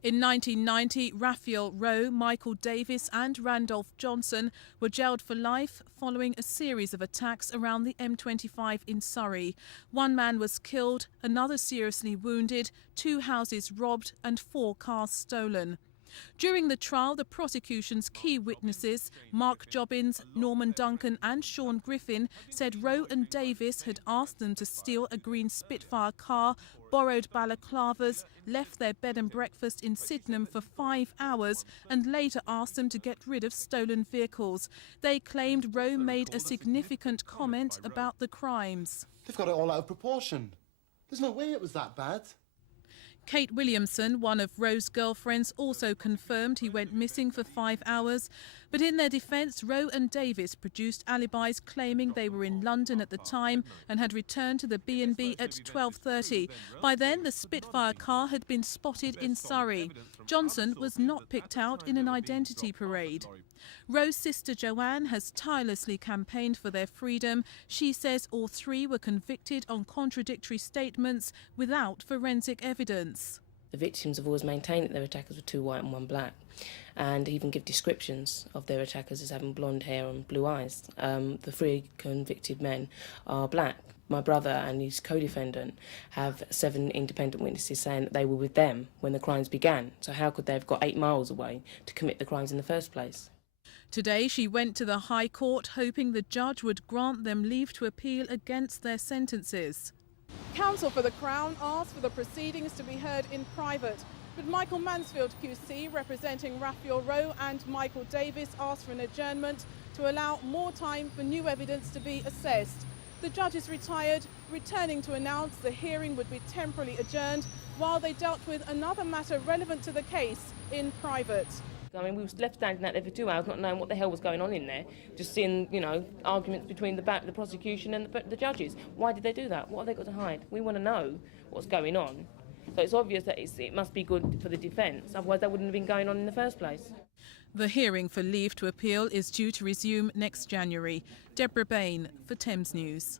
In 1990, Raphael Rowe, Michael Davis and Randolph Johnson were jailed for life following a series of attacks around the M25 in Surrey. One man was killed, another seriously wounded, 2 houses robbed and 4 cars stolen. During the trial, the prosecution's key witnesses, Mark Jobbins, Norman Duncan and Sean Griffin, said Rowe and Davis had asked them to steal a green Spitfire car, borrowed balaclavas, left their bed and breakfast in Sydenham for 5 hours and later asked them to get rid of stolen vehicles. They claimed Rowe made a significant comment about the crimes. They've got it all out of proportion. There's no way it was that bad. Kate Williamson, one of Rowe's girlfriends, also confirmed he went missing for 5 hours. But in their defence, Rowe and Davis produced alibis claiming they were in London at the time and had returned to the B&B at 12:30. By then, the Spitfire car had been spotted in Surrey. Johnson was not picked out in an identity parade. Rowe's sister Joanne has tirelessly campaigned for their freedom. She says all 3 were convicted on contradictory statements without forensic evidence. The victims have always maintained that their attackers were 2 white and 1 black, and even give descriptions of their attackers as having blonde hair and blue eyes. The 3 convicted men are black. My brother and his co-defendant have 7 independent witnesses saying that they were with them when the crimes began. So how could they have got 8 miles away to commit the crimes in the first place? Today she went to the High Court hoping the judge would grant them leave to appeal against their sentences. Counsel for the Crown asked for the proceedings to be heard in private, but Michael Mansfield QC, representing Raphael Rowe and Michael Davis, asked for an adjournment to allow more time for new evidence to be assessed. The judge is retired, returning to announce the hearing would be temporarily adjourned while they dealt with another matter relevant to the case in private. I mean, we were left standing out there for 2 hours not knowing what the hell was going on in there, just seeing, arguments between the prosecution and the judges. Why did they do that? What have they got to hide? We want to know what's going on. So it's obvious that it must be good for the defence, otherwise that wouldn't have been going on in the first place. The hearing for leave to appeal is due to resume next January. Deborah Bain for Thames News.